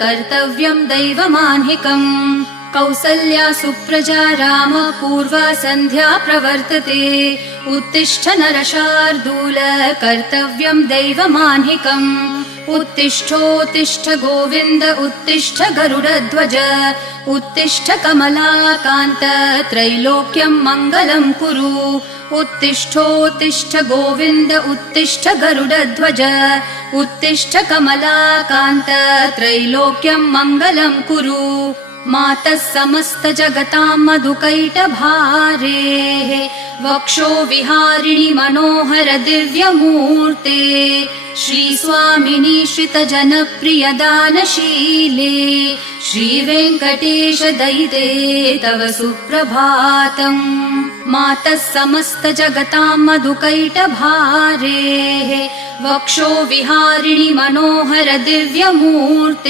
कर्तव्यं दैवमान्हिकम् कौसल्या सुप्रजा राम पूर्वा सन्ध्या प्रवर्तते उत्तिष्ठ नरशार्दूल कर्तव्यं दैवमान्हिकम् उत्तिष्ठोत्तिष्ठ गोविन्द उत्तिष्ठ गरुडध्वज उत्तिष्ठ कमलाकान्त त्रैलोक्यं मङ्गलं कुरु उत्तिष्ठोत्तिष्ठ गोविन्द उत्तिष्ठ गरुडध्वज उत्तिष्ठ कमलाकान्त त्रैलोक्यं मङ्गलं कुरु मातः समस्त जगतां मधुकैटभारेः वक्षो विहारिणि मनोहर दिव्यमूर्ते श्रीस्वामिनि श्रितजनप्रियदानशीले श्रीवेङ्कटेश दयिते तव सुप्रभातम् मातः समस्त जगतां मधुकैटभारेः वक्षो विहारिणि मनोहर दिव्यमूर्ते